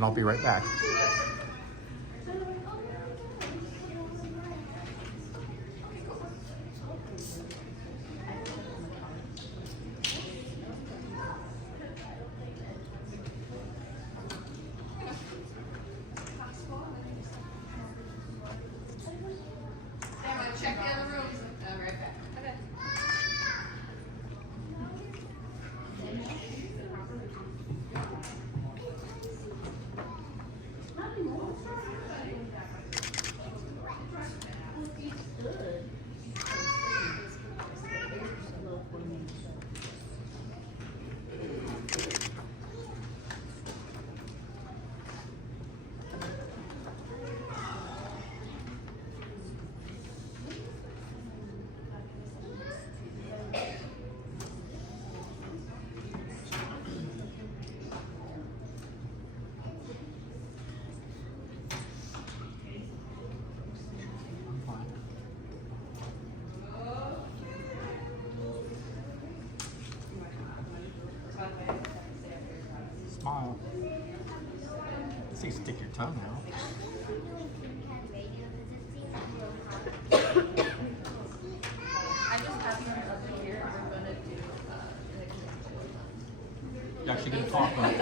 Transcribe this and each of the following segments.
and I'll be right back. Check the other rooms. Right back. Okay. Smile. See, stick your tongue out. I just have you over here. We're going to do You're actually going to talk right?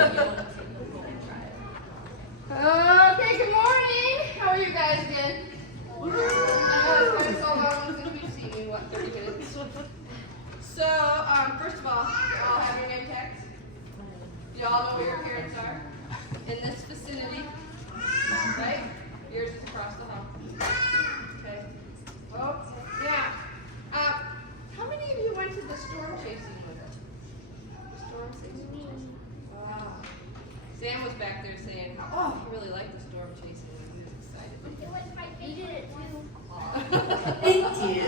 Okay, good morning. How are you guys again? It's been so long since we've seen you, what, 30 minutes? So, first of all, you all have your name tags? You all know where your parents are? In this vicinity? Right? Yours is across the hall. Okay. Well, now, how many of you went to the storm chasing with us? The storm chasing? Wow. Sam was back there saying, oh, he really liked the storm chasing and he was excited. It was my favorite too. Thank you.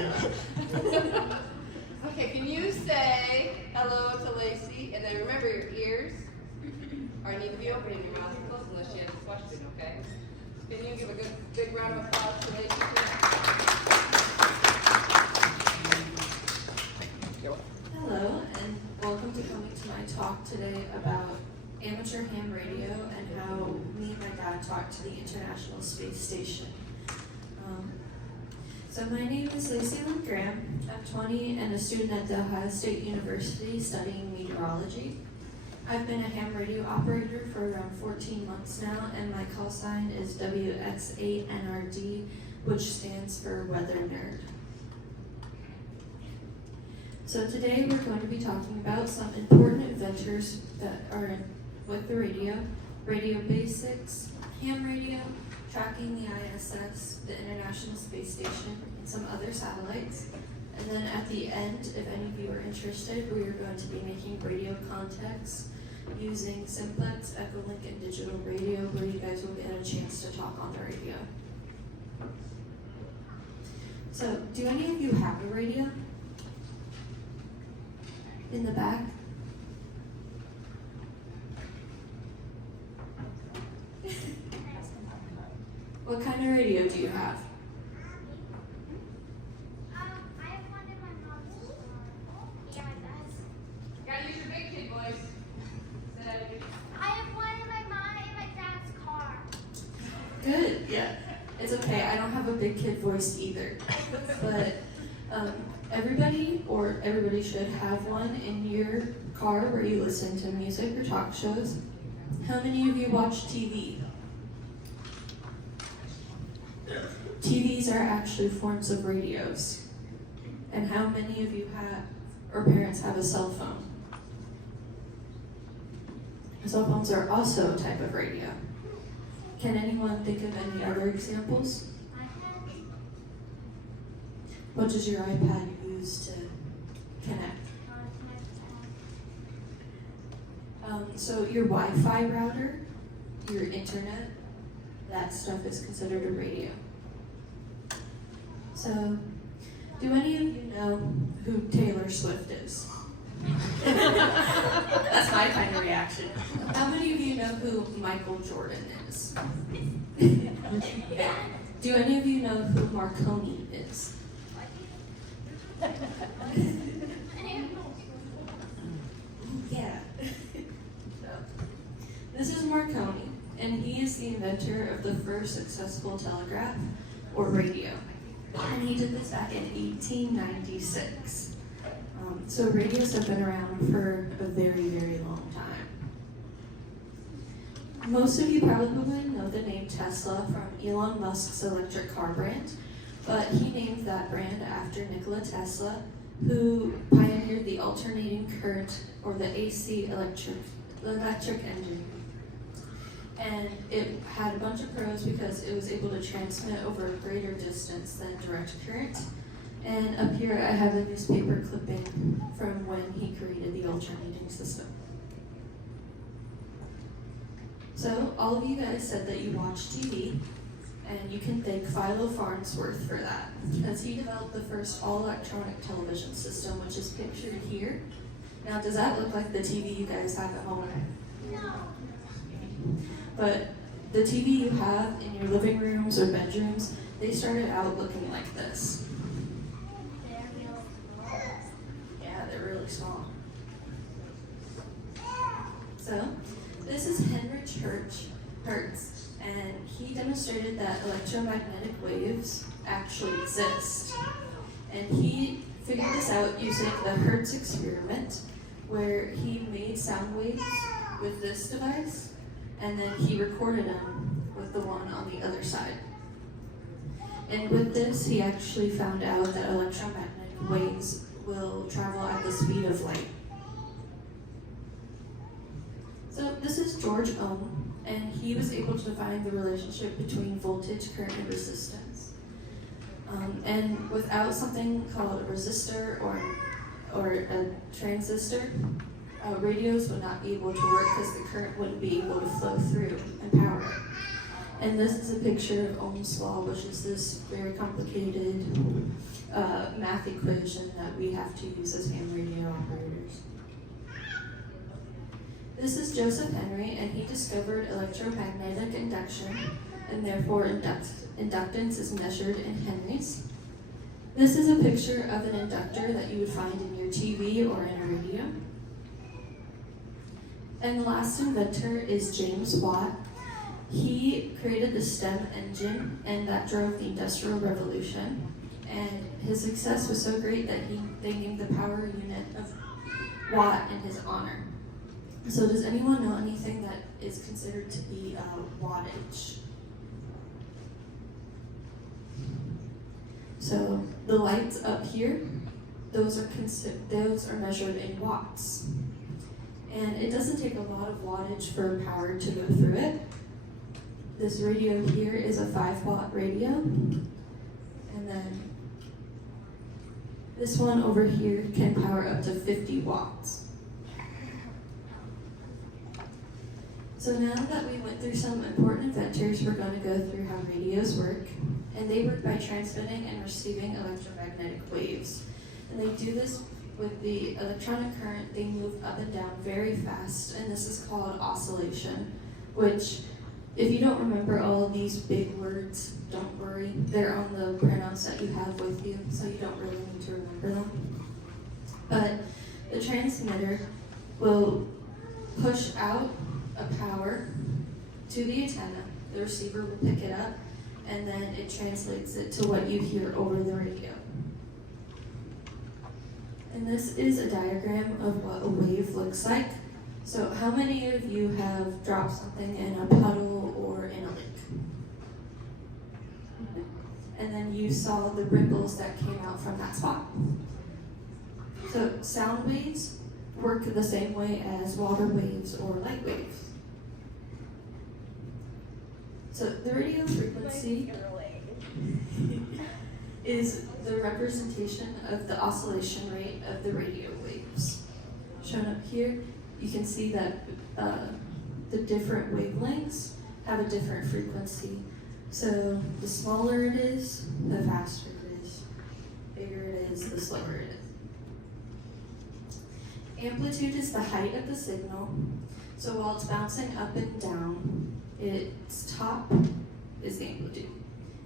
Okay, can you say hello to Lacey? And then remember, your ears need to be open and your mouth is closed unless she has a question, okay? Can you give a good big round of applause to Lacey? Hello, and welcome to coming to my talk today about amateur ham radio and how me and my dad talked to the International Space Station. So my name is Lacey Lynn Graham. I'm 20 and a student at The Ohio State University studying meteorology. I've been a ham radio operator for around 14 months now, and my call sign is WX8NRD, which stands for Weather Nerd. So today we're going to be talking about some important adventures that are with the radio basics, ham radio, tracking the ISS, the International Space Station, and some other satellites. And then at the end, if any of you are interested, we are going to be making radio contacts using simplex, echolink, and digital radio, where you guys will get a chance to talk on the radio. So, do any of you have a radio? In the back? What kind of radio do you have? I have one in my mom's car. Yeah, it does. You gotta use your big kid voice. Say that again. I have one in my mom and my dad's car. Good, yeah. It's okay, I don't have a big kid voice either. But everybody should have one in your car where you listen to music or talk shows. How many of you watch TV? TVs are actually forms of radios. And how many of you have, or parents have a cell phone? Cell phones are also a type of radio. Can anyone think of any other examples? What does your iPad use to connect? So your Wi-Fi router, your internet, that stuff is considered a radio. So, do any of you know who Taylor Swift is? That's my kind of reaction. How many of you know who Michael Jordan is? Do any of you know who Marconi is? Yeah. So, this is Marconi, and he is the inventor of the first successful telegraph, or radio. And he did this back in 1896. So radios have been around for a very, very long time. Most of you probably know the name Tesla from Elon Musk's electric car brand, but he named that brand after Nikola Tesla, who pioneered the alternating current, or the AC electric engine. And it had a bunch of pros because it was able to transmit over a greater distance than direct current. And up here I have a newspaper clipping from when he created the alternating system. So all of you guys said that you watch TV, and you can thank Philo Farnsworth for that, because he developed the first all-electronic television system, which is pictured here. Now, does that look like the TV you guys have at home? No. But the TV you have in your living rooms or bedrooms, they started out looking like this. They're really small. Yeah, they're really small. So, this is Heinrich Hertz, and he demonstrated that electromagnetic waves actually exist. And he figured this out using the Hertz experiment, where he made sound waves with this device, and then he recorded them with the one on the other side. And with this, he actually found out that electromagnetic waves will travel at the speed of light. So this is George Ohm, and he was able to find the relationship between voltage, current, and resistance. And without something called a resistor or a transistor, radios would not be able to work because the current wouldn't be able to flow through and power it. And this is a picture of Ohm's law, which is this very complicated math equation that we have to use as ham radio operators. This is Joseph Henry, and he discovered electromagnetic induction, and therefore inductance is measured in henries. This is a picture of an inductor that you would find in your TV or in a radio. And the last inventor is James Watt. He created the steam engine, and that drove the Industrial Revolution. And his success was so great that they named the power unit of watt in his honor. So does anyone know anything that is considered to be wattage? So the lights up here, those are measured in watts. And it doesn't take a lot of wattage for power to go through it. This radio here is a 5-watt radio. And then this one over here can power up to 50 watts. So now that we went through some important inventors, we're going to go through how radios work. And they work by transmitting and receiving electromagnetic waves. And they do this with the electronic current. They move up and down very fast, and this is called oscillation, which, if you don't remember all of these big words, don't worry. They're on the printouts that you have with you, so you don't really need to remember them. But the transmitter will push out a power to the antenna. The receiver will pick it up, and then it translates it to what you hear over the radio. And this is a diagram of what a wave looks like. So how many of you have dropped something in a puddle or in a lake? And then you saw the ripples that came out from that spot. So sound waves work the same way as water waves or light waves. So the radio frequency is the representation of the oscillation rate of the radio waves. Shown up here, you can see that the different wavelengths have a different frequency. So the smaller it is, the faster it is. Bigger it is, the slower it is. Amplitude is the height of the signal. So while it's bouncing up and down, its top is the amplitude.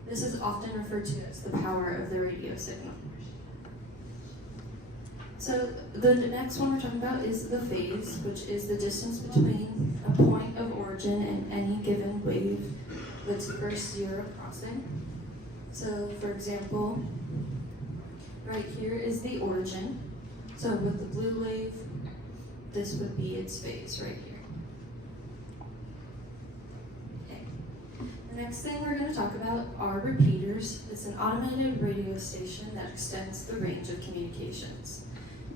This is often referred to as the power of the radio signal. So the next one we're talking about is the phase, which is the distance between a point of origin in any given wave with first zero crossing. So for example, right here is the origin. So with the blue wave, this would be its phase right here. Okay. The next thing we're going to talk about are repeaters. It's an automated radio station that extends the range of communications.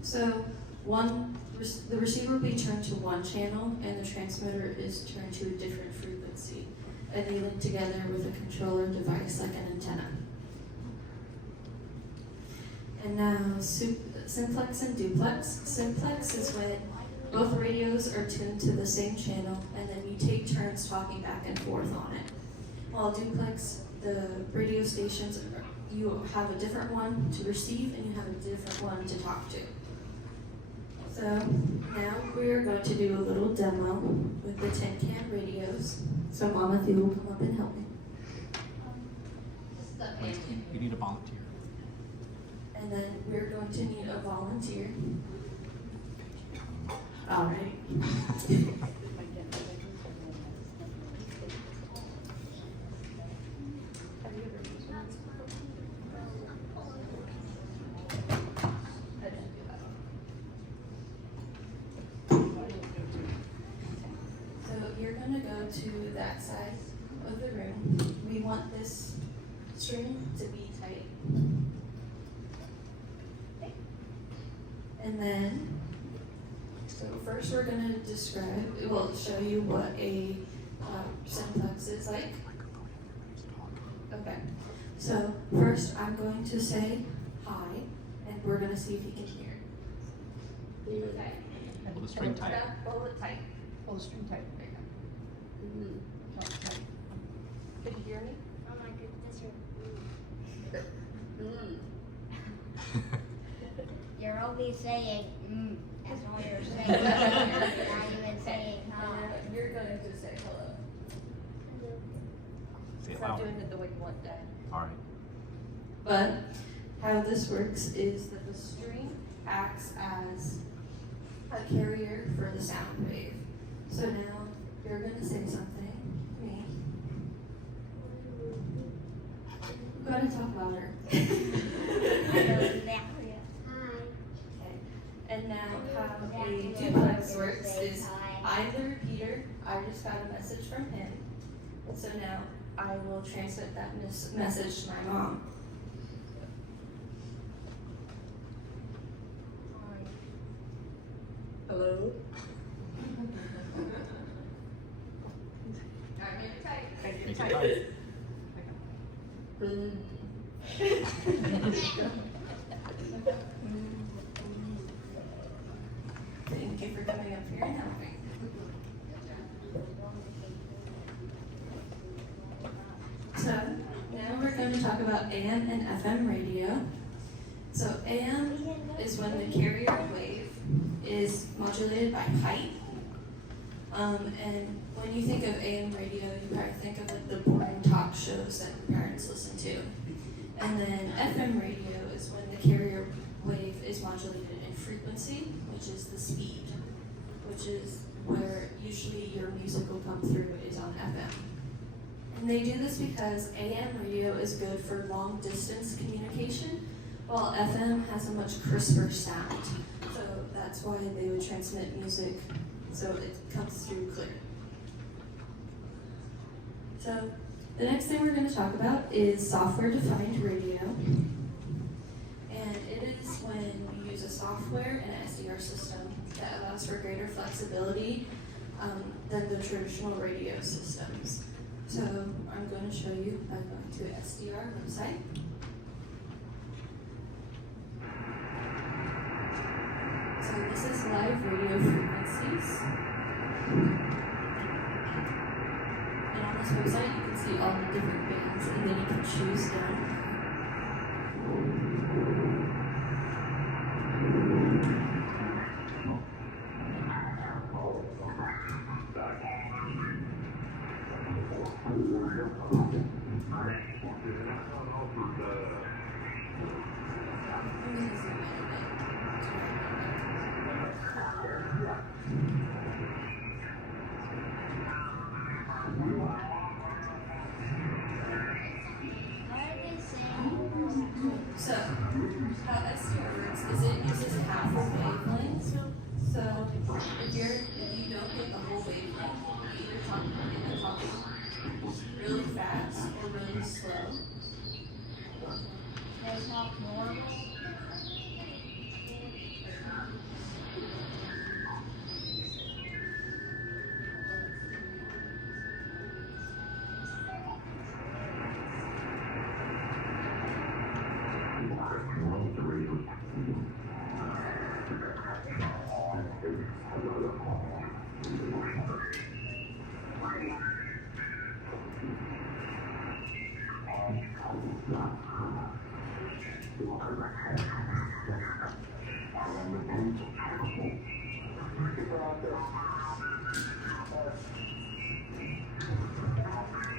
So the receiver will be turned to one channel and the transmitter is turned to a different frequency. And they link together with a controller device like an antenna. And now simplex and duplex. Simplex is when both radios are tuned to the same channel and then you take turns talking back and forth on it. While duplex, the radio stations, you have a different one to receive and you have a different one to talk to. So now we are going to do a little demo with the tin can radios. So Mama Thea will come up and help me. You need a volunteer. And then we're going to need a volunteer. All right. You're going to go to that side of the room. We want this string to be tight. Okay. And then, so first we're going to show you what a simplex is like. Okay. So first I'm going to say hi, and we're going to see if you can hear. Okay. Hold the string tight. Hold it tight. Hold the string tight. There you go. Tight. Can you hear me? Oh my goodness, you're only saying that's all you're saying. You're not even saying hi. You're going to say hello. Say it Stop loud. doing it the way you want that. All right. But how this works is that the string acts as a carrier for the sound wave. So now you're going to say something to me. Go ahead and talk louder. Hi. Okay. And now how a duplex works is I'm the repeater. I just got a message from him. So now I will transmit that message to my mom. Hello? All right, make it tight. Make it tight. Thank you for coming up here and helping. So now we're going to talk about AM and FM radio. So AM is when the carrier wave is modulated by height. And when you think of AM radio, you probably think of like the boring talk shows that your parents listen to. And then FM radio is when the carrier wave is modulated in frequency, which is the speed, which is where usually your music will come through is on FM. And they do this because AM radio is good for long distance communication, while FM has a much crisper sound. So that's why they would transmit music so it comes through clear. So the next thing we're going to talk about is software-defined radio. And it is when you use a software and an SDR system that allows for greater flexibility than the traditional radio systems. So I'm going to show you by going to the SDR website. So this is live radio frequencies. And on this website you can see all the different bands and then you can choose them. I'm gonna zoom in a bit.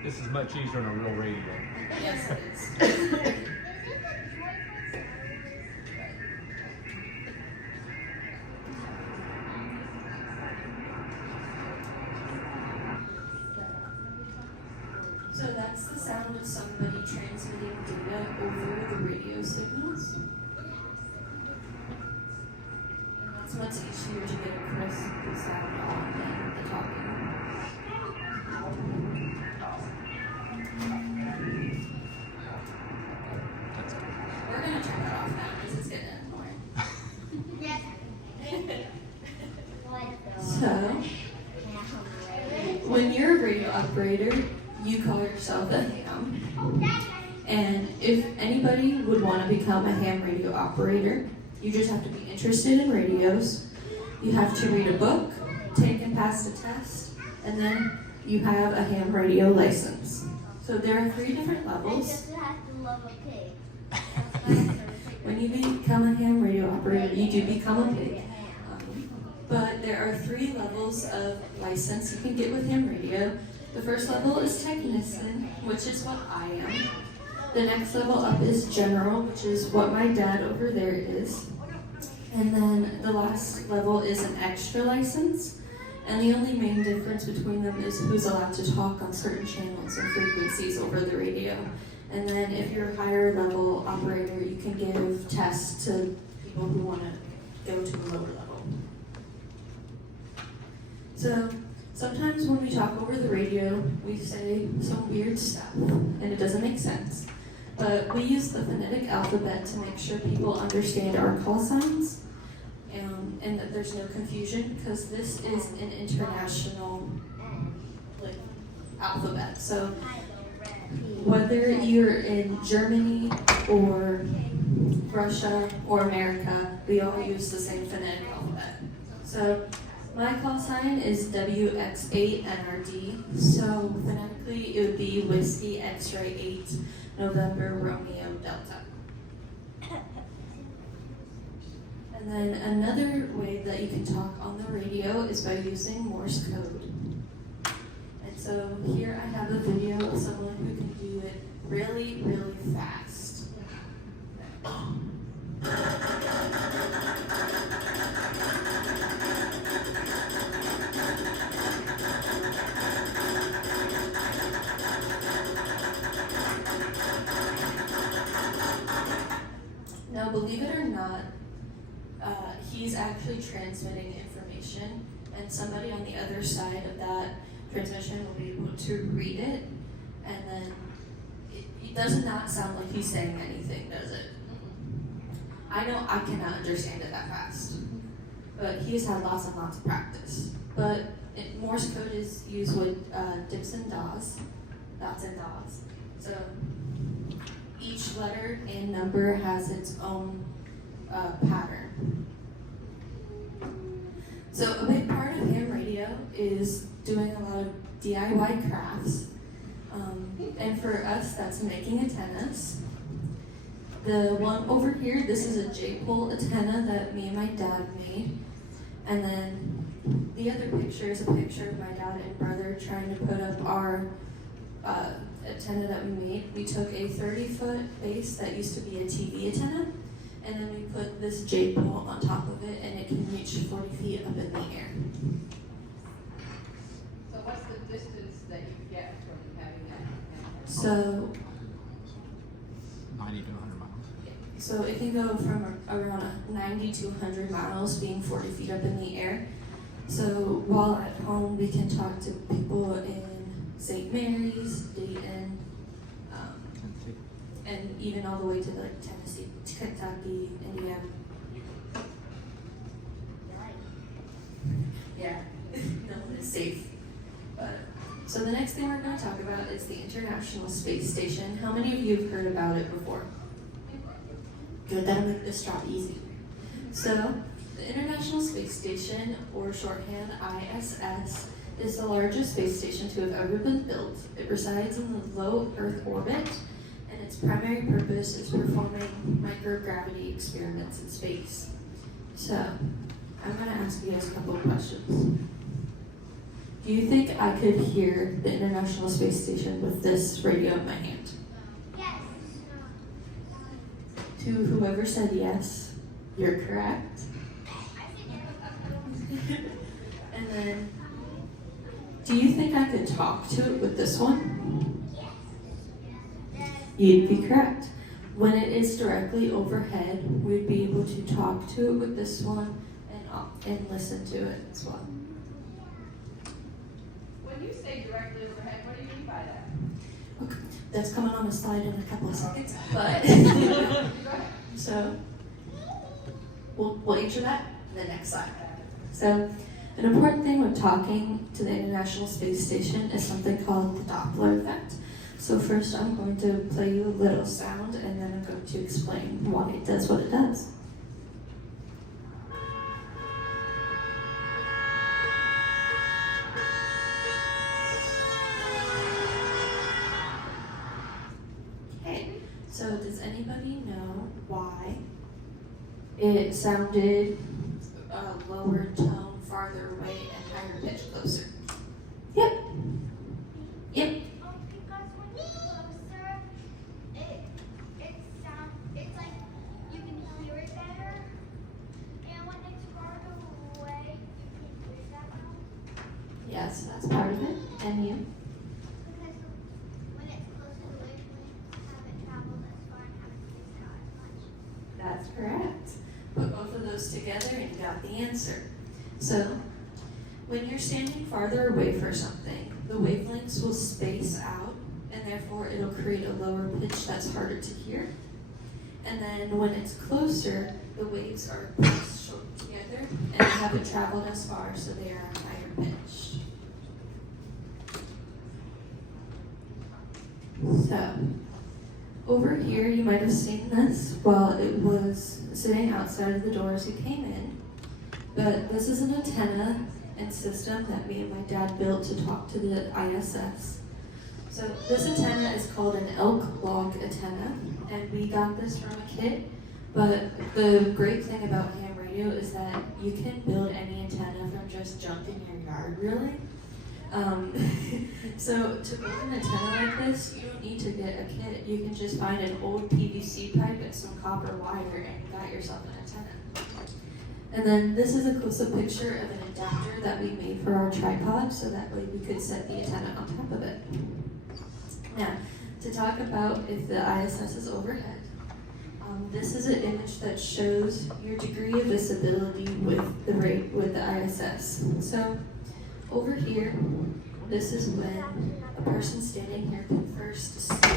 This is much easier on a real radio. Yes, it is. So that's the sound of somebody transmitting data over the radio signals. And that's what's easier to get across the sound on than the talking. We're gonna turn that off now because it's getting annoying. So, when you're a radio operator, you call yourself a ham. And if anybody would want to become a ham radio operator, you just have to be interested in radios. You have to read a book, take and pass a test, and then you have a ham radio license. So there are 3 different levels. just have to love a pig. When you become a ham radio operator, you do become a pig. But there are 3 levels of license you can get with ham radio. The first level is technician, which is what I am. The next level up is general, which is what my dad over there is. And then the last level is an extra license. And the only main difference between them is who's allowed to talk on certain channels and frequencies over the radio. And then if you're a higher level operator, you can give tests to people who want to go to a lower level. So sometimes when we talk over the radio, we say some weird stuff, and it doesn't make sense. But we use the phonetic alphabet to make sure people understand our call signs, and that there's no confusion, because this is an international alphabet. So whether you're in Germany or Russia or America, we all use the same phonetic alphabet. So my call sign is WX8NRD, so phonetically it would be Whiskey X-Ray 8 November Romeo Delta. And then another way that you can talk on the radio is by using Morse code. And so here I have a video of someone who can do it really, really fast. Now, believe it or not, he's actually transmitting information, and somebody on the other side of that transmission will be able to read it, and then it does not sound like he's saying anything, does it? I know I cannot understand it that fast, but he's had lots and lots of practice. But Morse code is used with dips and dots and dots. So each letter and number has its own pattern. So a big part of ham radio is doing a lot of DIY crafts. And for us, that's making antennas. The one over here, this is a J-pole antenna that me and my dad made. And then the other picture is a picture of my dad and brother trying to put up our antenna that we made. We took a 30-foot base that used to be a TV antenna, and then we put this J-pole on top of it, and it can reach 40 feet up in the air. So what's the distance that you get from having that? So 90 to 100 miles. So it can go from around 90 to 100 miles, being 40 feet up in the air. So while at home, we can talk to people in St. Mary's, Dayton, and even all the way to like Tennessee, Kentucky, Indiana. Yeah, no one is safe. But so the next thing we're going to talk about is the International Space Station. How many of you have heard about it before? Good, that'll make this job easy. So, the International Space Station, or shorthand ISS, is the largest space station to have ever been built. It resides in the low Earth orbit, and its primary purpose is performing microgravity experiments in space. So, I'm going to ask you guys a couple of questions. Do you think I could hear the International Space Station with this radio in my hand? Yes. To whoever said yes, you're correct. And then, do you think I could talk to it with this one? Yes. You'd be correct. When it is directly overhead, we'd be able to talk to it with this one and listen to it as well. When you say directly overhead, what do you mean by that? Okay, that's coming on a slide in a couple of seconds, but Go ahead. so we'll answer that in the next slide. So, an important thing when talking to the International Space Station is something called the Doppler effect. So first I'm going to play you a little sound and then I'm going to explain why it does what it does. Okay, so does anybody know why it sounded lower tone farther away and higher pitch closer? Yep. Yep. Because when it's closer, it's like you can hear it better. And when it's farther away, you can hear that well. Yes, that's part of it. And you? Because when it's closer, the wavelengths haven't traveled as far and haven't spaced out as much. That's correct. Put both of those together and you got the answer. So, when you're standing farther away for something, the wavelengths will space out and therefore it'll create a lower pitch that's harder to hear. And then when it's closer, the waves are pressed together and haven't traveled as far, so they are higher pitched. So, over here you might have seen this while it was sitting outside of the door as you came in. But this is an antenna and system that me and my dad built to talk to the ISS. So this antenna is called an elk log antenna, and we got this from a kit. But the great thing about ham radio is that you can build any antenna from just junk in your yard, really. So to build an antenna like this, you don't need to get a kit. You can just find an old PVC pipe and some copper wire and you got yourself an antenna. And then this is a close-up picture of an adapter that we made for our tripod so that way we could set the antenna on top of it. Now, to talk about if the ISS is overhead, this is an image that shows your degree of visibility with the ISS. So over here, this is when a person standing here can first see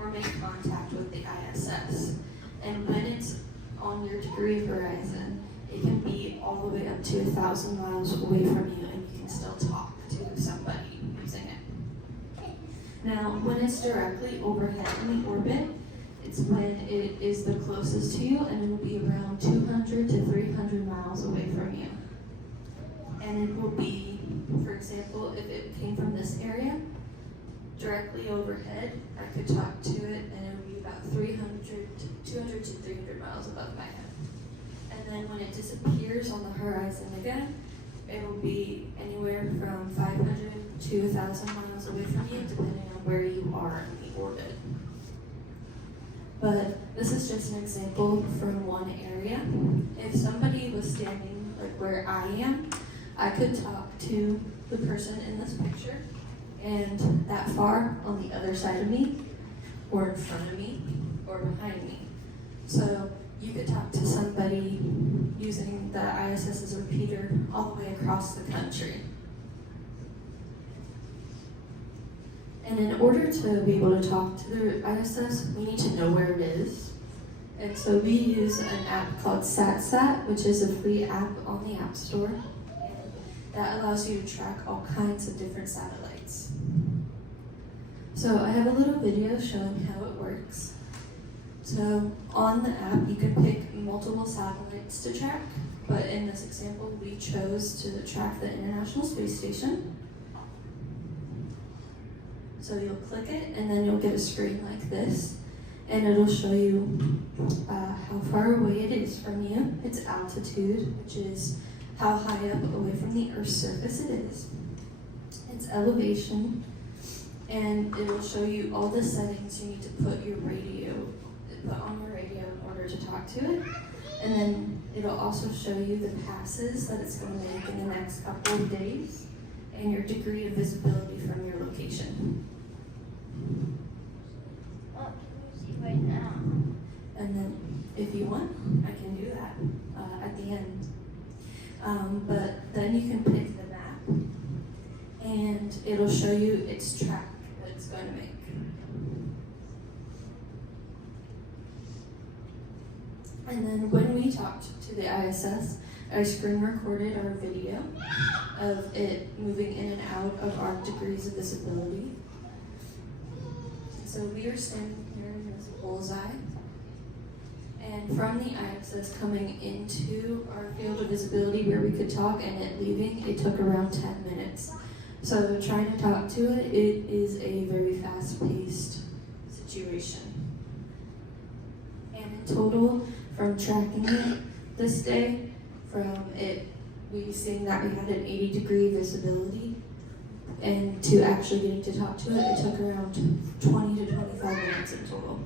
or make contact with the ISS. And when it's on your degree of horizon, it can be all the way up to 1,000 miles away from you and you can still talk to somebody using it. Now, when it's directly overhead in the orbit, it's when it is the closest to you and it will be around 200 to 300 miles away from you. And it will be, for example, if it came from this area, directly overhead, I could talk to it and it would be about 200 to 300 miles above my head. And then when it disappears on the horizon again, it will be anywhere from 500 to 1,000 miles away from you, depending on where you are in the orbit. But this is just an example from one area. If somebody was standing like where I am, I could talk to the person in this picture and that far on the other side of me, or in front of me, or behind me. So you could talk to somebody using the ISS's repeater all the way across the country. And in order to be able to talk to the ISS, we need to know where it is. And so we use an app called SatSat, which is a free app on the App Store. That allows you to track all kinds of different satellites. So I have a little video showing how it works. So on the app, you can pick multiple satellites to track, but in this example, we chose to track the International Space Station. So you'll click it, and then you'll get a screen like this, and it'll show you how far away it is from you, its altitude, which is how high up away from the Earth's surface it is, its elevation, and it will show you all the settings you need to put on your radio in order to talk to it. And then it'll also show you the passes that it's going to make in the next couple of days and your degree of visibility from your location. What can you see right now? And then if you want, I can do that at the end. But then you can pick the map and it'll show you its track that it's going to make. And then when we talked to the ISS, I screen recorded our video of it moving in and out of our degrees of visibility. So we are standing here as a bullseye. And from the ISS coming into our field of visibility where we could talk and it leaving, it took around 10 minutes. So trying to talk to it, it is a very fast-paced situation. And in total, from tracking it this day, from it, we seeing that we had an 80-degree visibility, and to actually getting to talk to it, it took around 20 to 25 minutes in total.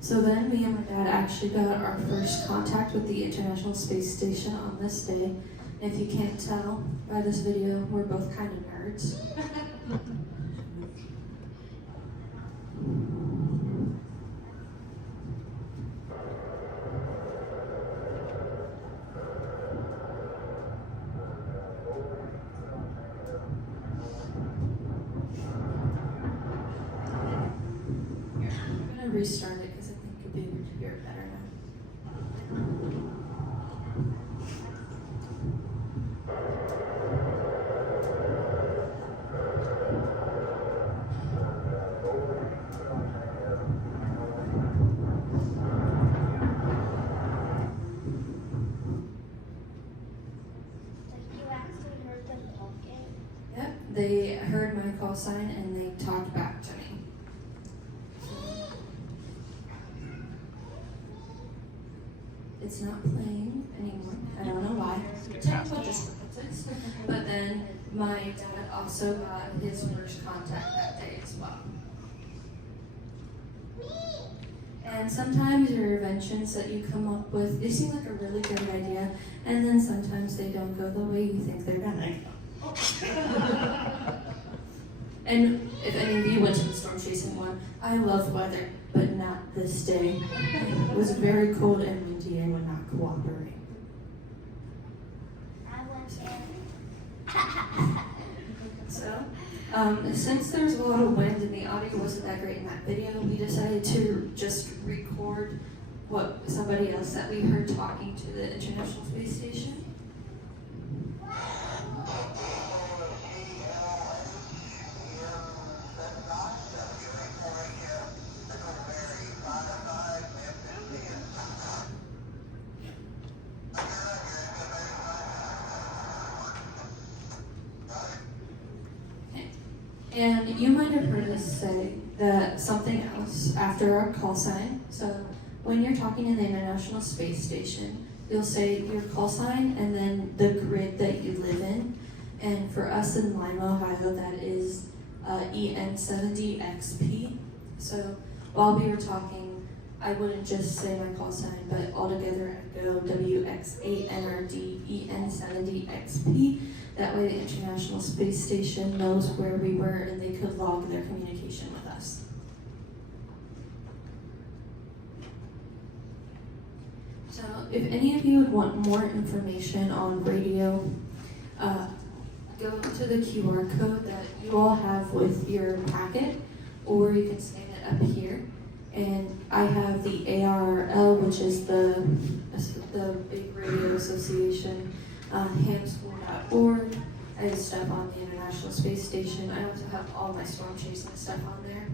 So then me and my dad actually got our first contact with the International Space Station on this day. If you can't tell by this video, we're both kind of nerds. I'm gonna restart it because I think you'll be able to hear it better now. Like you actually heard them talking? Yep, they heard my call sign and they talked back to me. It's not playing anymore. I don't know why. Technical difficulties. But then my dad also got his first contact that day as well. And sometimes your inventions that you come up with, they seem like a really good idea, and then sometimes they don't go the way you think they're gonna. And if any of you went to the storm chasing one, I love weather, but not this day. It was very cold and windy and would not cooperate. I went in. So, since there was a lot of wind and the audio wasn't that great in that video, we decided to just record what somebody else that we heard talking to the International Space Station. And you might have heard us say that something else after our call sign. So when you're talking to the International Space Station, you'll say your call sign and then the grid that you live in. And for us in Lima, Ohio, that is EN70XP. So while we were talking, I wouldn't just say my call sign, but altogether I'd go WX8NRD EN70XP. That way the International Space Station knows where we were and they could log their communication with us. So if any of you would want more information on radio, go to the QR code that you all have with your packet, or you can scan it up here. And I have the ARRL, which is the big radio association, hamschool.org. I have stuff on the International Space Station. I also have all my storm chasing stuff on there.